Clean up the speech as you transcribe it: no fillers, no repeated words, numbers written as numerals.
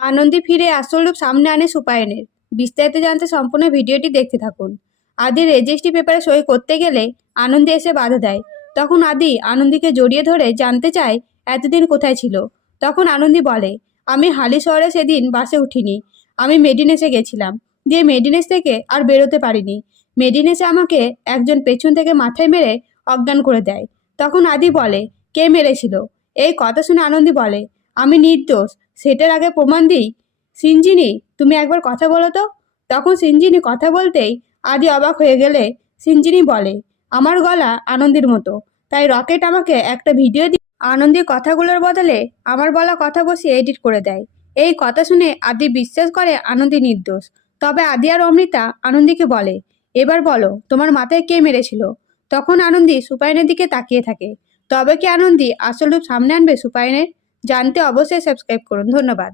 আনন্দী ফিরে আসল রূপ সামনে আনে সুপায়নের। বিস্তারিত জানতে সম্পূর্ণ ভিডিওটি দেখতে থাকুন। আদি রেজিস্ট্রি পেপারে সই করতে গেলে আনন্দী এসে বাধা দেয়। তখন আদি আনন্দীকে জড়িয়ে ধরে জানতে চায় এতদিন কোথায় ছিল। তখন আনন্দী বলে, আমি হালি শহরে সেদিন বাসে উঠিনি, আমি মেডিনেসে গেছিলাম, দিয়ে মেডিনেস থেকে আর বেরোতে পারিনি। মেডিনেসে আমাকে একজন পেছন থেকে মাথায় মেরে অজ্ঞান করে দেয়। তখন আদি বলে, কে মেরেছিল? এই কথা শুনে আনন্দী বলে, আমি নির্দোষ, সেটার আগে প্রমাণ দিই। সিঞ্জিনি, তুমি একবার কথা বলো তো। তখন সিঞ্জিনি কথা বলতেই আদি অবাক হয়ে গেলে সিঞ্জিনি বলে, আমার গলা আনন্দীর মতো, তাই রকেট আমাকে একটা ভিডিও দিয়ে আনন্দীর কথাগুলোর বদলে আমার বলা কথা বসিয়ে এডিট করে দেয়। এই কথা শুনে আদি বিশ্বাস করে আনন্দী নির্দোষ। তবে আদি আর অমৃতা আনন্দীকে বলে, এবার বলো তোমার মাথায় কে মেরেছিল? তখন আনন্দী সুপায়নের দিকে তাকিয়ে থাকে। তবে কি আনন্দী আসল রূপ সামনে আনবে সুপায়নের? জানতে অবশ্যই সাবস্ক্রাইব করুন। ধন্যবাদ।